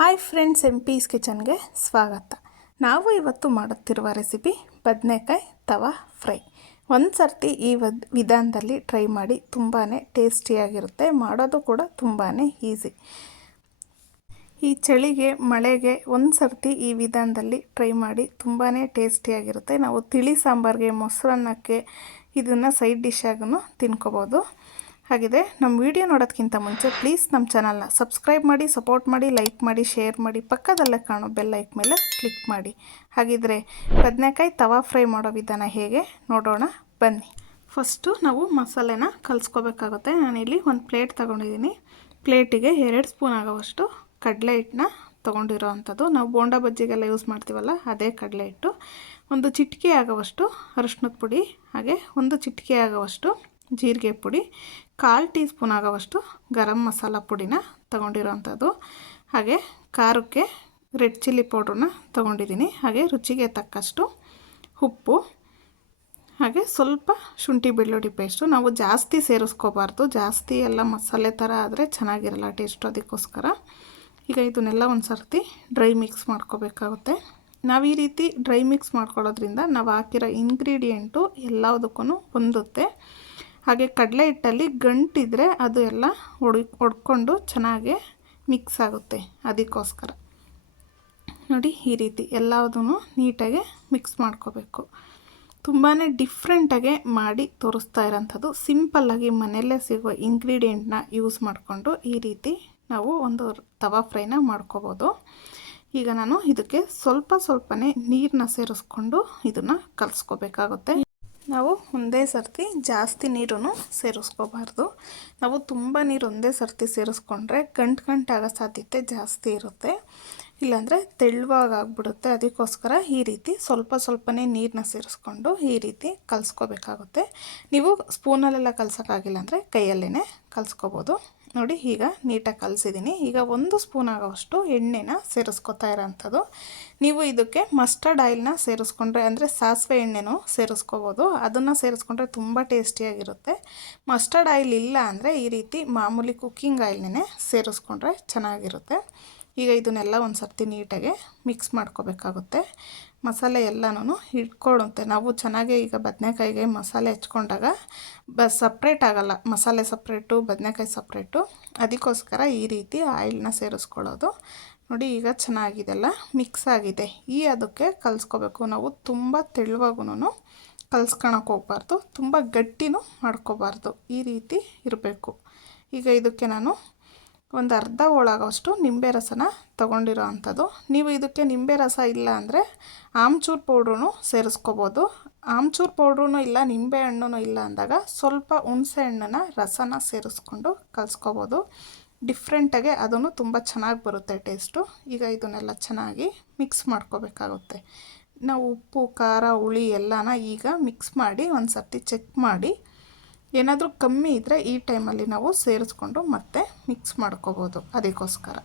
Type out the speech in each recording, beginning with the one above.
Hi friends, MP's ಕಿಚನ್ಗೆ ಸ್ವಾಗತ. ನಾವು ಇವತ್ತು ಮಾಡುತ್ತಿರುವ ರೆಸಿಪಿ ಬದನೆಕಾಯಿ ತವಾ ಫ್ರೈ. ಒಂದು ಸರ್ತಿ ಈ ವಿಧಾನದಲ್ಲಿ ಟ್ರೈ ಮಾಡಿ. ತುಂಬಾ ಟೇಸ್ಟಿಯಾಗಿರುತ್ತೆ, ಮಾಡೋದು ಕೂಡ ತುಂಬಾ ಈಸಿ. ಈ ಚಳಿಗೆ ಮಳೆಗೆ ಒಂದು ಸರ್ತಿ ಈ ವಿಧಾನದಲ್ಲಿ ಟ್ರೈ ಮಾಡಿ. ತುಂಬಾ ಟೇಸ್ಟಿಯಾಗಿರುತ್ತೆ. ನಾವು ತಿಳಿ ಸಾಂಬಾರಿಗೆ, ಮೊಸರನ್ನಕ್ಕೆ ಇದನ್ನು ಸೈಡ್ ಡಿಶ್ ಆಗೂ ತಿನ್ಕೋಬೋದು. ಹಾಗಿದೆ, ನಮ್ಮ ವಿಡಿಯೋ ನೋಡೋದಕ್ಕಿಂತ ಮುಂಚೆ ಪ್ಲೀಸ್ ನಮ್ಮ ಚಾನಲ್ನ ಸಬ್ಸ್ಕ್ರೈಬ್ ಮಾಡಿ, ಸಪೋರ್ಟ್ ಮಾಡಿ, ಲೈಕ್ ಮಾಡಿ, ಶೇರ್ ಮಾಡಿ, ಪಕ್ಕದಲ್ಲೇ ಕಾಣೋ ಬೆಲ್ ಐಕ್ ಮೇಲೆ ಕ್ಲಿಕ್ ಮಾಡಿ. ಹಾಗಿದ್ರೆ ಬದನೆಕಾಯಿ ತವಾ ಫ್ರೈ ಮಾಡೋ ವಿಧಾನ ಹೇಗೆ ನೋಡೋಣ ಬನ್ನಿ. ಫಸ್ಟು ನಾವು ಮಸಾಲೆನ ಕಲಿಸ್ಕೋಬೇಕಾಗುತ್ತೆ. ನಾನಿಲ್ಲಿ ಒಂದು ಪ್ಲೇಟ್ ತೊಗೊಂಡಿದ್ದೀನಿ. ಪ್ಲೇಟಿಗೆ 2 ಸ್ಪೂನ್ ಆಗೋವಷ್ಟು ಕಡಲೆ ಹಿಟ್ಟನ್ನ ತೊಗೊಂಡಿರೋ ಅಂಥದ್ದು. ನಾವು ಬೋಂಡಾ ಬಜ್ಜಿಗೆಲ್ಲ ಯೂಸ್ ಮಾಡ್ತೀವಲ್ಲ, ಅದೇ ಕಡಲೆ ಹಿಟ್ಟು. ಒಂದು ಚಿಟಿಕೆ ಆಗೋವಷ್ಟು ಅರಿಶಿನದ ಪುಡಿ, ಹಾಗೆ ಒಂದು ಚಿಟಿಕೆ ಆಗೋವಷ್ಟು ಜೀರಿಗೆ ಪುಡಿ, 1/4 ಟೀ ಸ್ಪೂನ್ ಆಗೋವಷ್ಟು ಗರಂ ಮಸಾಲ ಪುಡಿನ ತೊಗೊಂಡಿರೋ ಅಂಥದ್ದು. ಹಾಗೆ ಖಾರಕ್ಕೆ ರೆಡ್ ಚಿಲ್ಲಿ ಪೌಡ್ರನ್ನ ತೊಗೊಂಡಿದ್ದೀನಿ. ಹಾಗೆ ರುಚಿಗೆ ತಕ್ಕಷ್ಟು ಉಪ್ಪು, ಹಾಗೆ ಸ್ವಲ್ಪ ಶುಂಠಿ ಬೆಳ್ಳುಳ್ಳಿ ಪೇಸ್ಟು. ನಾವು ಜಾಸ್ತಿ ಸೇರಿಸ್ಕೋಬಾರ್ದು, ಜಾಸ್ತಿ ಎಲ್ಲ ಮಸಾಲೆ ಥರ ಆದರೆ ಚೆನ್ನಾಗಿರಲ್ಲ ಟೇಸ್ಟು, ಅದಕ್ಕೋಸ್ಕರ. ಈಗ ಇದನ್ನೆಲ್ಲ ಒಂದು ಸರ್ತಿ ಡ್ರೈ ಮಿಕ್ಸ್ ಮಾಡ್ಕೋಬೇಕಾಗುತ್ತೆ. ನಾವು ಈ ರೀತಿ ಡ್ರೈ ಮಿಕ್ಸ್ ಮಾಡ್ಕೊಳ್ಳೋದ್ರಿಂದ ನಾವು ಹಾಕಿರೋ ಇಂಗ್ರೀಡಿಯೆಂಟು ಎಲ್ಲದಕ್ಕೂ ಹೊಂದುತ್ತೆ. ಹಾಗೆ ಕಡಲೆ ಹಿಟ್ಟಲ್ಲಿ ಗಂಟಿದ್ರೆ ಅದು ಎಲ್ಲ ಒಡ್ಕೊಂಡು ಚೆನ್ನಾಗಿ ಮಿಕ್ಸ್ ಆಗುತ್ತೆ, ಅದಕ್ಕೋಸ್ಕರ. ನೋಡಿ, ಈ ರೀತಿ ಎಲ್ಲದೂ ನೀಟಾಗಿ ಮಿಕ್ಸ್ ಮಾಡ್ಕೋಬೇಕು. ತುಂಬಾ ಡಿಫ್ರೆಂಟಾಗೆ ಮಾಡಿ ತೋರಿಸ್ತಾ ಇರೋಂಥದ್ದು. ಸಿಂಪಲ್ಲಾಗಿ ಮನೆಯಲ್ಲೇ ಸಿಗೋ ಇಂಗ್ರೀಡಿಯೆಂಟ್ನ ಯೂಸ್ ಮಾಡಿಕೊಂಡು ಈ ರೀತಿ ನಾವು ಒಂದು ತವಾ ಫ್ರೈನ ಮಾಡ್ಕೋಬೋದು. ಈಗ ನಾನು ಇದಕ್ಕೆ ಸ್ವಲ್ಪನೇ ನೀರನ್ನ ಸೇರಿಸ್ಕೊಂಡು ಇದನ್ನು ಕಲಿಸ್ಕೋಬೇಕಾಗುತ್ತೆ. ನಾವು ಒಂದೇ ಸರ್ತಿ ಜಾಸ್ತಿ ನೀರನ್ನು ಸೇರಿಸ್ಕೋಬಾರ್ದು. ನಾವು ತುಂಬ ನೀರು ಒಂದೇ ಸರ್ತಿ ಸೇರಿಸ್ಕೊಂಡ್ರೆ ಗಂಟಾಗೋ ಸಾಧ್ಯತೆ ಜಾಸ್ತಿ ಇರುತ್ತೆ, ಇಲ್ಲಾಂದರೆ ತೆಳುವಾಗ್ಬಿಡುತ್ತೆ. ಅದಕ್ಕೋಸ್ಕರ ಈ ರೀತಿ ಸ್ವಲ್ಪನೇ ನೀರನ್ನ ಸೇರಿಸ್ಕೊಂಡು ಈ ರೀತಿ ಕಲಿಸ್ಕೋಬೇಕಾಗುತ್ತೆ. ನೀವು ಸ್ಪೂನಲ್ಲೆಲ್ಲ ಕಲ್ಸೋಕ್ಕಾಗಿಲ್ಲ ಅಂದರೆ ಕೈಯಲ್ಲೇ ಕಲಿಸ್ಕೋಬೋದು. ನೋಡಿ, ಈಗ ನೀಟಾಗಿ ಕಲಿಸಿದ್ದೀನಿ. ಈಗ 1 ಸ್ಪೂನ್ ಆಗೋವಷ್ಟು ಎಣ್ಣೆನ ಸೇರಿಸ್ಕೊತಾ ಇರೋಂಥದ್ದು. ನೀವು ಇದಕ್ಕೆ ಮಸ್ಟರ್ಡ್ ಆಯಿಲ್ನ ಸೇರಿಸ್ಕೊಂಡ್ರೆ, ಅಂದರೆ ಸಾಸಿವೆ ಎಣ್ಣೆನೂ ಸೇರಿಸ್ಕೋಬೋದು. ಅದನ್ನು ಸೇರಿಸ್ಕೊಂಡ್ರೆ ತುಂಬ ಟೇಸ್ಟಿಯಾಗಿರುತ್ತೆ. ಮಸ್ಟರ್ಡ್ ಆಯಿಲ್ ಇಲ್ಲ ಅಂದರೆ ಈ ರೀತಿ ಮಾಮೂಲಿ ಕುಕ್ಕಿಂಗ್ ಆಯಿಲ್ನೇ ಸೇರಿಸ್ಕೊಂಡ್ರೆ ಚೆನ್ನಾಗಿರುತ್ತೆ. ಈಗ ಇದನ್ನೆಲ್ಲ ಒಂದು ಸರ್ತಿ ನೀಟಾಗಿ ಮಿಕ್ಸ್ ಮಾಡ್ಕೋಬೇಕಾಗುತ್ತೆ. ಮಸಾಲೆ ಎಲ್ಲನೂ ಇಟ್ಕೊಳ್ಳುತ್ತೆ. ನಾವು ಚೆನ್ನಾಗಿ ಈಗ ಬದನೆಕಾಯಿಗೆ ಮಸಾಲೆ ಹೆಚ್ಕೊಂಡಾಗ ಸಪ್ರೇಟ್ ಆಗೋಲ್ಲ, ಮಸಾಲೆ ಸಪ್ರೇಟು, ಬದನೆಕಾಯಿ ಸಪ್ರೇಟು. ಅದಕ್ಕೋಸ್ಕರ ಈ ರೀತಿ ಆಯಿಲ್ನ ಸೇರಿಸ್ಕೊಳ್ಳೋದು. ನೋಡಿ, ಈಗ ಚೆನ್ನಾಗಿದೆಲ್ಲ ಮಿಕ್ಸ್ ಆಗಿದೆ. ಅದಕ್ಕೆ ಕಲಿಸ್ಕೋಬೇಕು. ನಾವು ತುಂಬ ತೆಳುವಾಗೂ ಕಲಿಸ್ಕೊಳಕ್ಕೆ ಹೋಗ್ಬಾರ್ದು, ತುಂಬ ಗಟ್ಟಿನೂ ಮಾಡ್ಕೋಬಾರ್ದು. ಈ ರೀತಿ ಇರಬೇಕು. ಈಗ ಇದಕ್ಕೆ ನಾನು ಒಂದು ಅರ್ಧ ಹೋಳಾಗೋಷ್ಟು ನಿಂಬೆ ರಸನ ತೊಗೊಂಡಿರೋ ಅಂಥದ್ದು. ನೀವು ಇದಕ್ಕೆ ನಿಂಬೆ ರಸ ಇಲ್ಲ ಅಂದರೆ ಆಮ್ಚೂರು ಪೌಡ್ರೂ ಸೇರಿಸ್ಕೋಬೋದು. ಆಮ್ಚೂರು ಪೌಡ್ರೂ ಇಲ್ಲ, ನಿಂಬೆ ಹಣ್ಣು ಇಲ್ಲ ಅಂದಾಗ ಸ್ವಲ್ಪ ಹುಣಸೆ ಹಣ್ಣನ್ನ ರಸನ ಸೇರಿಸ್ಕೊಂಡು ಕಲಿಸ್ಕೋಬೋದು. ಡಿಫ್ರೆಂಟಾಗೆ ಅದನ್ನು ತುಂಬ ಚೆನ್ನಾಗಿ ಬರುತ್ತೆ ಟೇಸ್ಟು. ಈಗ ಇದನ್ನೆಲ್ಲ ಚೆನ್ನಾಗಿ ಮಿಕ್ಸ್ ಮಾಡ್ಕೋಬೇಕಾಗುತ್ತೆ. ನಾವು ಉಪ್ಪು, ಖಾರ, ಹುಳಿ ಎಲ್ಲನ ಈಗ ಮಿಕ್ಸ್ ಮಾಡಿ ಒಂದು ಸರ್ತಿ ಚೆಕ್ ಮಾಡಿ, ಏನಾದರೂ ಕಮ್ಮಿ ಇದ್ದರೆ ಈ ಟೈಮಲ್ಲಿ ನಾವು ಸೇರಿಸ್ಕೊಂಡು ಮತ್ತೆ ಮಿಕ್ಸ್ ಮಾಡ್ಕೋಬೋದು. ಅದಕ್ಕೋಸ್ಕರ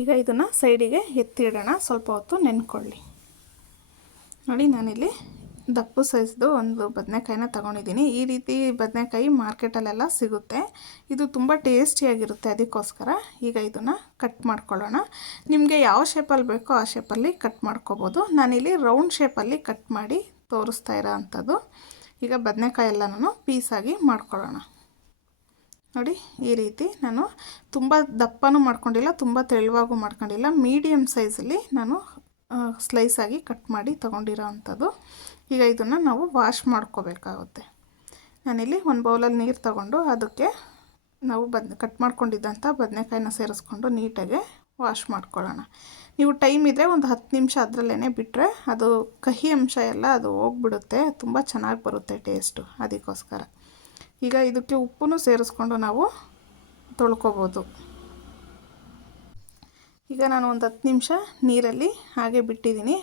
ಈಗ ಇದನ್ನು ಸೈಡಿಗೆ ಎತ್ತಿಡೋಣ, ಸ್ವಲ್ಪ ಹೊತ್ತು ನೆನ್ಕೊಳ್ಳಿ. ನೋಡಿ, ನಾನಿಲ್ಲಿ ದಪ್ಪು ಸೈಜ್ದು ಒಂದು ಬದನೆಕಾಯಿನ ತೊಗೊಂಡಿದ್ದೀನಿ. ಈ ರೀತಿ ಬದನೆಕಾಯಿ ಮಾರ್ಕೆಟಲ್ಲೆಲ್ಲ ಸಿಗುತ್ತೆ. ಇದು ತುಂಬ ಟೇಸ್ಟಿಯಾಗಿರುತ್ತೆ, ಅದಕ್ಕೋಸ್ಕರ. ಈಗ ಇದನ್ನು ಕಟ್ ಮಾಡ್ಕೊಳ್ಳೋಣ. ನಿಮಗೆ ಯಾವ ಶೇಪಲ್ಲಿ ಬೇಕೋ ಆ ಶೇಪಲ್ಲಿ ಕಟ್ ಮಾಡ್ಕೋಬೋದು. ನಾನಿಲ್ಲಿ ರೌಂಡ್ ಶೇಪಲ್ಲಿ ಕಟ್ ಮಾಡಿ ತೋರಿಸ್ತಾ ಇರೋ ಅಂಥದ್ದು. ಈಗ ಬದನೆಕಾಯಿ ಎಲ್ಲನೂ ಪೀಸಾಗಿ ಮಾಡ್ಕೊಳ್ಳೋಣ. ನೋಡಿ, ಈ ರೀತಿ ನಾನು ತುಂಬ ದಪ್ಪನೂ ಮಾಡ್ಕೊಂಡಿಲ್ಲ, ತುಂಬ ತೆಳುವಾಗೂ ಮಾಡ್ಕೊಂಡಿಲ್ಲ, ಮೀಡಿಯಮ್ ಸೈಜಲ್ಲಿ ನಾನು ಸ್ಲೈಸಾಗಿ ಕಟ್ ಮಾಡಿ ತೊಗೊಂಡಿರೋ ಅಂಥದ್ದು. ಈಗ ಇದನ್ನು ನಾವು ವಾಶ್ ಮಾಡ್ಕೋಬೇಕಾಗುತ್ತೆ. ನಾನಿಲ್ಲಿ ಒಂದು ಬೌಲಲ್ಲಿ ನೀರು ತಗೊಂಡು ಅದಕ್ಕೆ ನಾವು ಕಟ್ ಮಾಡ್ಕೊಂಡಿದ್ದಂಥ ಬದನೆಕಾಯಿನ ಸೇರಿಸ್ಕೊಂಡು ನೀಟಾಗಿ ವಾಶ್ ಮಾಡ್ಕೊಳ್ಳೋಣ. ನೀವು ಟೈಮ್ ಇದ್ದರೆ ಒಂದು 10 ನಿಮಿಷ ಅದರಲ್ಲೇ ಬಿಟ್ಟರೆ ಅದು ಕಹಿ ಅಂಶ ಎಲ್ಲ ಅದು ಹೋಗ್ಬಿಡುತ್ತೆ, ತುಂಬ ಚೆನ್ನಾಗಿ ಬರುತ್ತೆ ಟೇಸ್ಟು. ಅದಕ್ಕೋಸ್ಕರ ಈಗ ಇದಕ್ಕೆ ಉಪ್ಪನ್ನು ಸೇರಿಸ್ಕೊಂಡು ನಾವು ತೊಳ್ಕೊಬೋದು. ಈಗ ನಾನು ಒಂದು 10 ನಿಮಿಷ ನೀರಲ್ಲಿ ಹಾಗೆ ಬಿಟ್ಟಿದ್ದೀನಿ.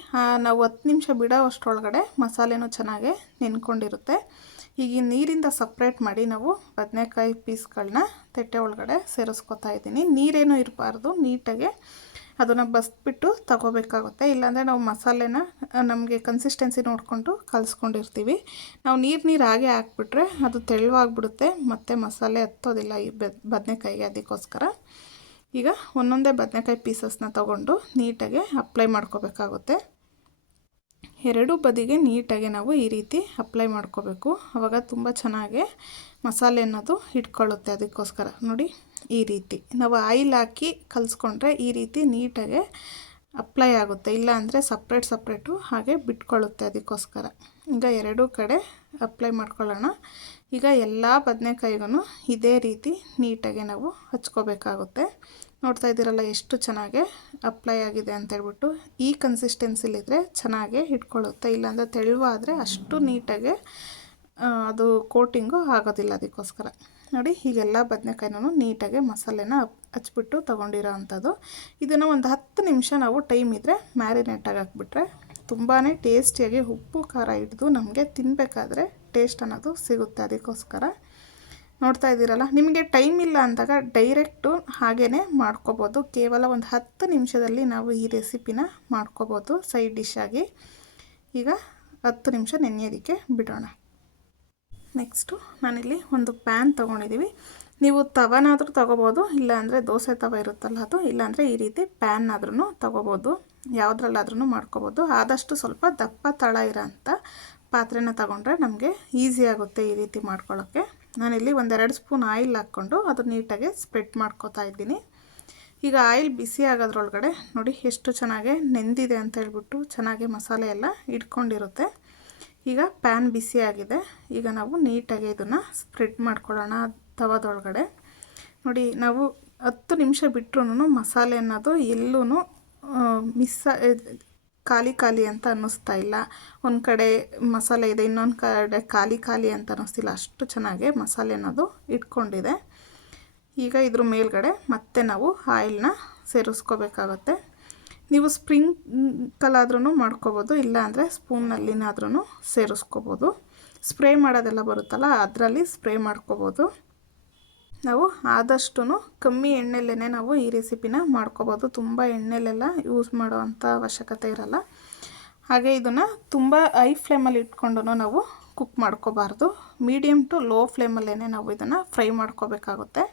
ನಾವು 10 ನಿಮಿಷ ಬಿಡೋ ಅಷ್ಟರೊಳಗಡೆ ಮಸಾಲೆನೂ ಚೆನ್ನಾಗಿ ನೆನ್ಕೊಂಡಿರುತ್ತೆ. ಈಗ ನೀರಿಂದ ಸಪ್ರೇಟ್ ಮಾಡಿ ನಾವು ಬದನೆಕಾಯಿ ಪೀಸ್ಗಳನ್ನ ತಟ್ಟೆ ಒಳಗಡೆ ಸೇರಿಸ್ಕೊತಾ ಇದ್ದೀನಿ. ನೀರೇನೂ ಇರಬಾರ್ದು, ನೀಟಾಗಿ ಅದನ್ನು ಬಸ್ಬಿಟ್ಟು ತಗೋಬೇಕಾಗುತ್ತೆ. ಇಲ್ಲಾಂದರೆ ನಾವು ಮಸಾಲೆನ ನಮಗೆ ಕನ್ಸಿಸ್ಟೆನ್ಸಿ ನೋಡಿಕೊಂಡು ಕಲಿಸ್ಕೊಂಡಿರ್ತೀವಿ. ನಾವು ನೀರು ಹಾಗೆ ಹಾಕ್ಬಿಟ್ರೆ ಅದು ತೆಳುವಾಗ್ಬಿಡುತ್ತೆ, ಮತ್ತು ಮಸಾಲೆ ಹತ್ತೋದಿಲ್ಲ ಈ ಬದನೆಕಾಯಿಗೆ. ಅದಕ್ಕೋಸ್ಕರ ಈಗ ಒಂದೊಂದೇ ಬದನೆಕಾಯಿ ಪೀಸಸ್ನ ತಗೊಂಡು ನೀಟಾಗಿ ಅಪ್ಲೈ ಮಾಡ್ಕೋಬೇಕಾಗುತ್ತೆ. ಎರಡೂ ಬದಿಗೆ ನೀಟಾಗಿ ನಾವು ಈ ರೀತಿ ಅಪ್ಲೈ ಮಾಡ್ಕೋಬೇಕು. ಆವಾಗ ತುಂಬ ಚೆನ್ನಾಗಿ ಮಸಾಲೆ ಅನ್ನೋದು ಇಟ್ಕೊಳ್ಳುತ್ತೆ. ಅದಕ್ಕೋಸ್ಕರ ನೋಡಿ ಈ ರೀತಿ ನಾವು ಆಯಿಲ್ ಹಾಕಿ ಕಲಿಸ್ಕೊಂಡ್ರೆ ಈ ರೀತಿ ನೀಟಾಗಿ ಅಪ್ಲೈ ಆಗುತ್ತೆ. ಇಲ್ಲ ಅಂದರೆ ಸಪ್ರೇಟು ಹಾಗೆ ಬಿಟ್ಕೊಳ್ಳುತ್ತೆ. ಅದಕ್ಕೋಸ್ಕರ ಈಗ ಎರಡೂ ಕಡೆ ಅಪ್ಲೈ ಮಾಡ್ಕೊಳ್ಳೋಣ. ಈಗ ಎಲ್ಲ ಬದನೆಕಾಯಿಗೂ ಇದೇ ರೀತಿ ನೀಟಾಗಿ ನಾವು ಹಚ್ಕೋಬೇಕಾಗುತ್ತೆ. ನೋಡ್ತಾ ಇದ್ದೀರಲ್ಲ ಎಷ್ಟು ಚೆನ್ನಾಗಿ ಅಪ್ಲೈ ಆಗಿದೆ ಅಂತೇಳ್ಬಿಟ್ಟು. ಈ ಕನ್ಸಿಸ್ಟೆನ್ಸಿಲಿದ್ರೆ ಚೆನ್ನಾಗೇ ಇಟ್ಕೊಳ್ಳುತ್ತೆ. ಇಲ್ಲಾಂದರೆ ತೆಳುವಾದರೆ ಅಷ್ಟು ನೀಟಾಗಿ ಅದು ಕೋಟಿಂಗು ಆಗೋದಿಲ್ಲ. ಅದಕ್ಕೋಸ್ಕರ ನೋಡಿ ಹೀಗೆಲ್ಲ ಬದನೆಕಾಯಿನೂ ನೀಟಾಗಿ ಮಸಾಲೆನ ಹಚ್ಬಿಟ್ಟು ತೊಗೊಂಡಿರೋ ಅಂಥದ್ದು. ಇದನ್ನು ಒಂದು 10 ನಿಮಿಷ ನಾವು ಟೈಮ್ ಇದ್ದರೆ ಮ್ಯಾರಿನೇಟಾಗಿ ಹಾಕ್ಬಿಟ್ರೆ ತುಂಬಾ ಟೇಸ್ಟಿಯಾಗಿ ಉಪ್ಪು ಖಾರ ಹಿಡಿದು ನಮಗೆ ತಿನ್ನಬೇಕಾದ್ರೆ ಟೇಸ್ಟ್ ಅನ್ನೋದು ಸಿಗುತ್ತೆ. ಅದಕ್ಕೋಸ್ಕರ ನೋಡ್ತಾ ಇದ್ದೀರಲ್ಲ, ನಿಮಗೆ ಟೈಮ್ ಇಲ್ಲ ಅಂದಾಗ ಡೈರೆಕ್ಟು ಹಾಗೇ ಮಾಡ್ಕೋಬೋದು. ಕೇವಲ ಒಂದು 10 ನಿಮಿಷದಲ್ಲಿ ನಾವು ಈ ರೆಸಿಪಿನ ಮಾಡ್ಕೋಬೋದು ಸೈಡ್ ಡಿಶ್ ಆಗಿ. ಈಗ 10 ನಿಮಿಷ ನೆನೆಯೋದಕ್ಕೆ ಬಿಡೋಣ. ನೆಕ್ಸ್ಟು ನಾನಿಲ್ಲಿ ಒಂದು ಪ್ಯಾನ್ ತೊಗೊಂಡಿದ್ದೀವಿ. ನೀವು ತವನಾದರೂ ತೊಗೋಬೋದು, ಇಲ್ಲಾಂದರೆ ದೋಸೆ ತವ ಇರುತ್ತಲ್ಲ ಅದು, ಇಲ್ಲಾಂದರೆ ಈ ರೀತಿ ಪ್ಯಾನ್ನಾದ್ರೂ ತೊಗೋಬೋದು. ಯಾವುದ್ರಲ್ಲಾದ್ರೂ ಮಾಡ್ಕೋಬೋದು. ಆದಷ್ಟು ಸ್ವಲ್ಪ ದಪ್ಪ ತಳ ಇರೋಂಥ ಪಾತ್ರೆನ ತಗೊಂಡ್ರೆ ನಮಗೆ ಈಸಿ ಆಗುತ್ತೆ ಈ ರೀತಿ ಮಾಡ್ಕೊಳ್ಳೋಕ್ಕೆ. ನಾನಿಲ್ಲಿ 1-2 ಸ್ಪೂನ್ ಆಯಿಲ್ ಹಾಕ್ಕೊಂಡು ಅದು ನೀಟಾಗಿ ಸ್ಪ್ರೆಡ್ ಮಾಡ್ಕೋತಾ ಇದ್ದೀನಿ. ಈಗ ಆಯಿಲ್ ಬಿಸಿ ಆಗೋದ್ರೊಳಗಡೆ ನೋಡಿ ಎಷ್ಟು ಚೆನ್ನಾಗಿ ನೆಂದಿದೆ ಅಂತ ಹೇಳ್ಬಿಟ್ಟು ಚೆನ್ನಾಗಿ ಮಸಾಲೆ ಎಲ್ಲ ಇಟ್ಕೊಂಡಿರುತ್ತೆ. ಈಗ ಪ್ಯಾನ್ ಬಿಸಿ ಆಗಿದೆ. ಈಗ ನಾವು ನೀಟಾಗಿ ಇದನ್ನು ಸ್ಪ್ರೆಡ್ ಮಾಡ್ಕೊಳ್ಳೋಣ ತವದೊಳಗಡೆ. ನೋಡಿ ನಾವು 10 ನಿಮಿಷ ಬಿಟ್ರೂ ಮಸಾಲೆ ಅನ್ನೋದು ಎಲ್ಲೂ ಖಾಲಿ ಅಂತ ಅನ್ನಿಸ್ತಾ ಇಲ್ಲ. ಒಂದು ಕಡೆ ಮಸಾಲೆ ಇದೆ, ಇನ್ನೊಂದು ಕಡೆ ಖಾಲಿ ಅಂತ ಅನ್ನಿಸ್ತಿಲ್ಲ. ಅಷ್ಟು ಚೆನ್ನಾಗಿ ಮಸಾಲೆ ಅನ್ನೋದು ಇಟ್ಕೊಂಡಿದೆ. ಈಗ ಇದ್ರ ಮೇಲ್ಗಡೆ ಮತ್ತೆ ನಾವು ಆಯಿಲ್ನ ಸೇರಿಸ್ಕೋಬೇಕಾಗುತ್ತೆ. ನೀವು ಸ್ಪ್ರಿಂಕಲಾದ್ರೂ ಮಾಡ್ಕೋಬೋದು, ಇಲ್ಲಾಂದರೆ ಸ್ಪೂನ್ನಲ್ಲಿನಾದ್ರೂ ಸೇರಿಸ್ಕೋಬೋದು. ಸ್ಪ್ರೇ ಮಾಡೋದೆಲ್ಲ ಬರುತ್ತಲ್ಲ ಅದರಲ್ಲಿ ಸ್ಪ್ರೇ ಮಾಡ್ಕೋಬೋದು. ನಾವು ಆದಷ್ಟು ಕಮ್ಮಿ ಎಣ್ಣೆಲೇ ನಾವು ಈ ರೆಸಿಪಿನ ಮಾಡ್ಕೋಬೋದು. ತುಂಬ ಎಣ್ಣೆಲೆಲ್ಲ ಯೂಸ್ ಮಾಡೋವಂಥ ಅವಶ್ಯಕತೆ ಇರಲ್ಲ. ಹಾಗೆ ಇದನ್ನು ತುಂಬ ಹೈ ಫ್ಲೇಮಲ್ಲಿ ಇಟ್ಕೊಂಡು ನಾವು ಕುಕ್ ಮಾಡ್ಕೋಬಾರ್ದು. ಮೀಡಿಯಮ್ ಟು ಲೋ ಫ್ಲೇಮಲ್ಲೇ ನಾವು ಇದನ್ನು ಫ್ರೈ ಮಾಡ್ಕೋಬೇಕಾಗುತ್ತೆ.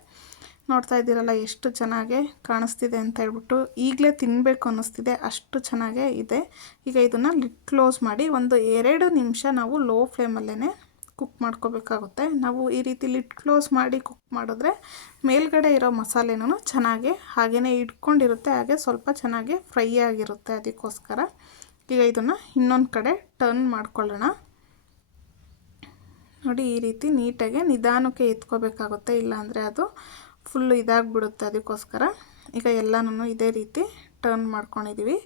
ನೋಡ್ತಾ ಇದ್ದೀರಲ್ಲ ಎಷ್ಟು ಚೆನ್ನಾಗಿ ಕಾಣಿಸ್ತಿದೆ ಅಂತ ಹೇಳ್ಬಿಟ್ಟು. ಈಗಲೇ ತಿನ್ನಬೇಕು ಅನ್ನಿಸ್ತಿದೆ, ಅಷ್ಟು ಚೆನ್ನಾಗೇ ಇದೆ. ಈಗ ಇದನ್ನು ಲಿಡ್ ಕ್ಲೋಸ್ ಮಾಡಿ ಒಂದು 2 ನಿಮಿಷ ನಾವು ಲೋ ಫ್ಲೇಮಲ್ಲೇ ಕುಕ್ ಮಾಡ್ಕೋಬೇಕಾಗುತ್ತೆ. ನಾವು ಈ ರೀತಿ ಲಿಡ್ ಕ್ಲೋಸ್ ಮಾಡಿ ಕುಕ್ ಮಾಡಿದ್ರೆ ಮೇಲ್ಗಡೆ ಇರೋ ಮಸಾಲೆನೂ ಚೆನ್ನಾಗಿ ಹಾಗೇ ಇಟ್ಕೊಂಡಿರುತ್ತೆ, ಹಾಗೆ ಸ್ವಲ್ಪ ಚೆನ್ನಾಗಿ ಫ್ರೈ ಆಗಿರುತ್ತೆ. ಅದಕ್ಕೋಸ್ಕರ ಈಗ ಇದನ್ನು ಇನ್ನೊಂದು ಕಡೆ ಟರ್ನ್ ಮಾಡ್ಕೊಳ್ಳೋಣ. ನೋಡಿ ಈ ರೀತಿ ನೀಟಾಗಿ ನಿಧಾನಕ್ಕೆ ಎತ್ಕೋಬೇಕಾಗುತ್ತೆ, ಇಲ್ಲಾಂದರೆ ಅದು ಫುಲ್ಲು ಇದಾಗಿಬಿಡುತ್ತೆ. ಅದಕ್ಕೋಸ್ಕರ ಈಗ ಎಲ್ಲನೂ ಇದೇ ರೀತಿ ಟರ್ನ್ ಮಾಡ್ಕೊಂಡಿದ್ದೀವಿ.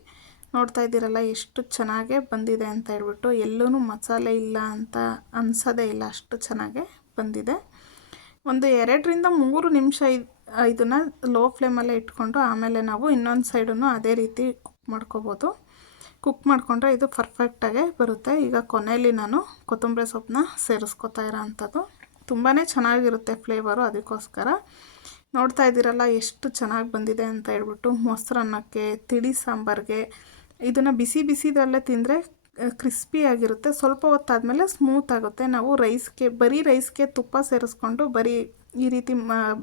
ನೋಡ್ತಾ ಇದ್ದೀರಲ್ಲ ಎಷ್ಟು ಚೆನ್ನಾಗೇ ಬಂದಿದೆ ಅಂತ ಹೇಳ್ಬಿಟ್ಟು. ಎಲ್ಲೂ ಮಸಾಲೆ ಇಲ್ಲ ಅಂತ ಅನ್ಸೋದೇ ಇಲ್ಲ, ಅಷ್ಟು ಚೆನ್ನಾಗೇ ಬಂದಿದೆ. ಒಂದು 2-3 ನಿಮಿಷ ಇದನ್ನು ಲೋ ಫ್ಲೇಮಲ್ಲೇ ಇಟ್ಕೊಂಡು ಆಮೇಲೆ ನಾವು ಇನ್ನೊಂದು ಸೈಡನ್ನು ಅದೇ ರೀತಿ ಕುಕ್ ಮಾಡ್ಕೋಬೋದು. ಕುಕ್ ಮಾಡಿಕೊಂಡ್ರೆ ಇದು ಪರ್ಫೆಕ್ಟಾಗೇ ಬರುತ್ತೆ. ಈಗ ಕೊನೆಯಲ್ಲಿ ನಾನು ಕೊತ್ತಂಬರಿ ಸೊಪ್ಪನ್ನ ಸೇರಿಸ್ಕೊತಾ ಇರೋ ಅಂಥದ್ದು. ತುಂಬಾ ಚೆನ್ನಾಗಿರುತ್ತೆ ಫ್ಲೇವರು. ಅದಕ್ಕೋಸ್ಕರ ನೋಡ್ತಾ ಇದ್ದೀರಲ್ಲ ಎಷ್ಟು ಚೆನ್ನಾಗಿ ಬಂದಿದೆ ಅಂತ ಹೇಳ್ಬಿಟ್ಟು. ಮೊಸರನ್ನಕ್ಕೆ, ತಿಳಿ ಸಾಂಬಾರಿಗೆ ಇದನ್ನು ಬಿಸಿದಲ್ಲೇ ತಿಂದರೆ ಕ್ರಿಸ್ಪಿಯಾಗಿರುತ್ತೆ. ಸ್ವಲ್ಪ ಹೊತ್ತಾದಮೇಲೆ ಸ್ಮೂತ್ ಆಗುತ್ತೆ. ನಾವು ಬರೀ ರೈಸ್ಗೆ ತುಪ್ಪ ಸೇರಿಸ್ಕೊಂಡು ಬರೀ ಈ ರೀತಿ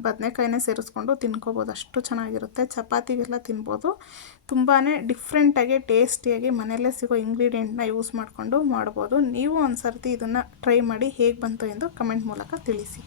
ಬದನೆಕಾಯಿನೇ ಸೇರಿಸ್ಕೊಂಡು ತಿನ್ಕೋಬೋದು. ಅಷ್ಟು ಚೆನ್ನಾಗಿರುತ್ತೆ. ಚಪಾತಿಗೆಲ್ಲ ತಿನ್ಬೋದು. ತುಂಬಾ ಡಿಫ್ರೆಂಟಾಗಿ ಟೇಸ್ಟಿಯಾಗಿ ಮನೆಯಲ್ಲೇ ಸಿಗೋ ಇಂಗ್ರೀಡಿಯೆಂಟ್ನ ಯೂಸ್ ಮಾಡಿಕೊಂಡು ಮಾಡ್ಬೋದು. ನೀವು ಒಂದು ಸರ್ತಿ ಇದನ್ನು ಟ್ರೈ ಮಾಡಿ ಹೇಗೆ ಬಂತು ಎಂದು ಕಮೆಂಟ್ ಮೂಲಕ ತಿಳಿಸಿ.